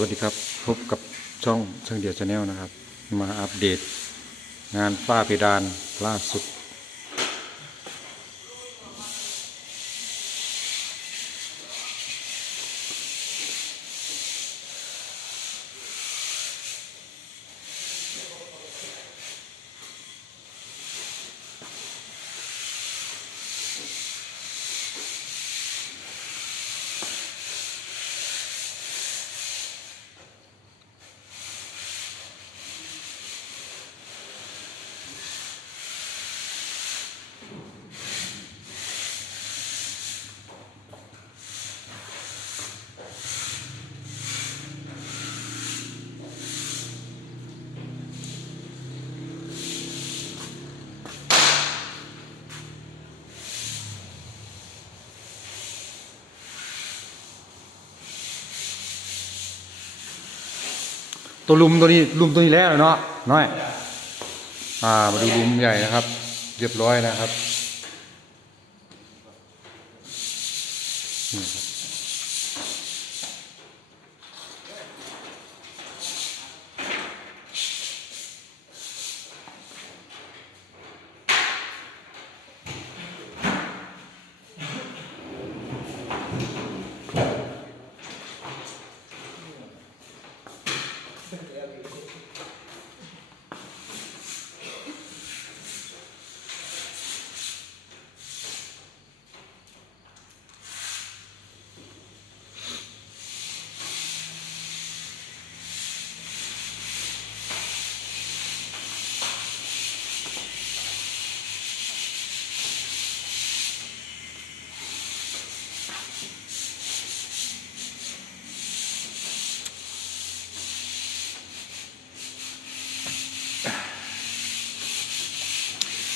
วัสดีครับ พบกับช่องช่างเดียวชาแนลนะครับ มาอัปเดต งานฝ้าเพดานล่าสุด ตัวลุมตัวนี้ลุมตัวนี้แล้วเนาะน้อย อ่ามาดูลุมใหญ่นะครับ เรียบร้อยนะครับนี่ครับ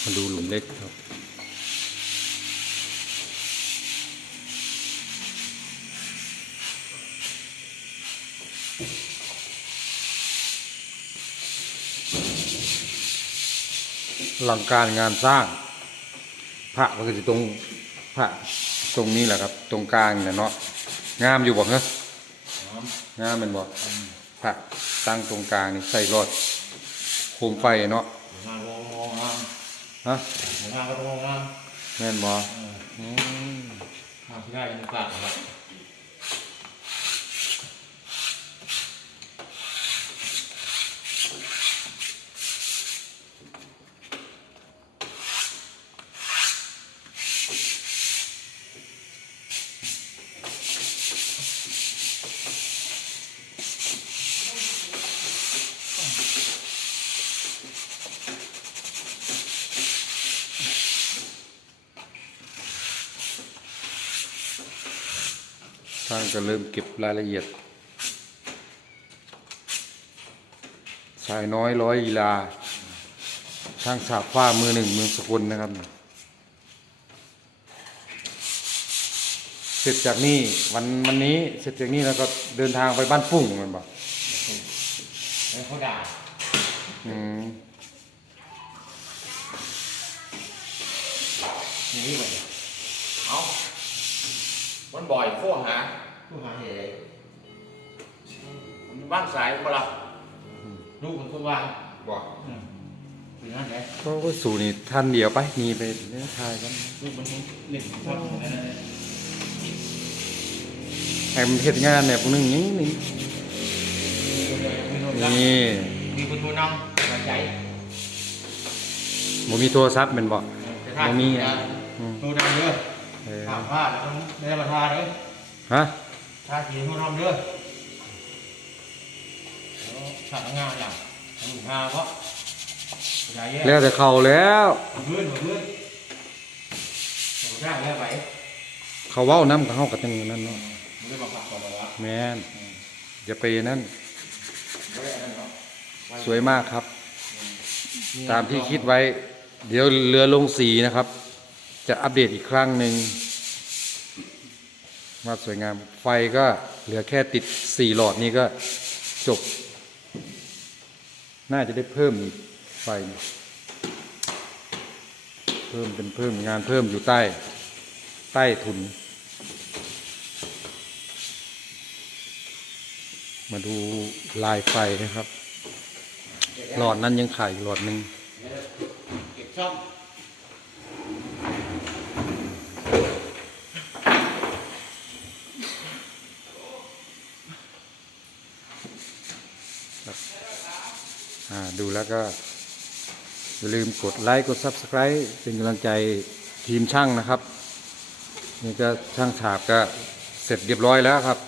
มาดูหลุมเล็กครับหลังการงานสร้าง พระมันก็จะตรงพระตรงนี้แหละครับ ตรงกลางเนี่ยเนาะงามอยู่บ่เหรองามเป็นบ่พระตั้งตรงกลางนี่ใส่รอดโคมไฟเนาะ ฮะงานก็ต้องงามแม่นบ่เอออืมงานที่ได้ยินกลางครับ สร้างก็เริ่มเก็บรายละเอียด สายน้อยร้อยลีลา ช่างฉาบฝ้ามือหนึ่งเมืองสกุลนะครับ เสร็จจากนี่วันวันนี้เสร็จจากนี่แล้วก็เดินทางไปบ้านปุ่งมันบอกเขาด่าอืมย่างนี้ไปเอามันบ่อยโค้หา ผู้หาเหตุมันบ้านสายมาละลูกมันคนวางบอกเป็นนั่นแหละก็ก็สู่นี่ท่านเดียวไปนี่ไปเนื้อทายกันลูกมันหนึ่งคนไอ้มันเฮ็ดงานเนี่ยพวกนึงนี้นี่นี่มีคนโทรนำมาใจบ่มีโทรศัพท์แม่นบ่บ่มีอะอืมโทรนำเด้อเออถามผ้าแล้วไม่ได้มาทาเด้อฮะ ทาสีโทรนำเด้อสั่งงานอย่างหนึ่งห้าเพราะใหญ่แย่แล้วแต่เขาแล้วเพื่อนเพื่อนหนูจ้างแล้วไปเขาเว้านํกับเฮาก็จังนั้นเนาะมึงได้บังคับก่อนแล้ววะแม่นอย่าไปนั่นไม่ได้นั่นเนาะสวยมากครับ ตามที่คิดไว้ เดี๋ยวเรือลงสีนะครับ จะอัปเดตอีกครั้งหนึ่ง ว่าสวยงามไฟก็เหลือแค่ติดสี่หลอดนี้ก็จบ น่าจะได้เพิ่มไฟ เพิ่มเป็นเพิ่มงานเพิ่มอยู่ใต้ ใต้ทุน มาดูลายไฟนะครับ หลอดนั้นยังขาดอีกหลอดหนึ่งเก็บช่อง อ่าดูแล้วก็ อย่าลืมกดไลค์กด Subscribe เป็นกำลังใจทีมช่างนะครับ นี่ก็ช่างฉาบก็เสร็จเรียบร้อยแล้วครับ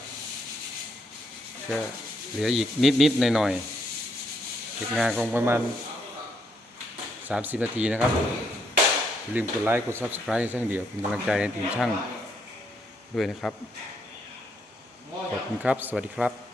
ก็เหลืออีกนิดนิดหน่อยหน่อยๆเก็บงานคงประมาณ 30 นาทีนะครับ อย่าลืมกดไลค์กด Subscribe ช่างเดียวเป็นกำลังใจให้ทีมช่างด้วยนะครับ ขอบคุณครับ สวัสดีครับ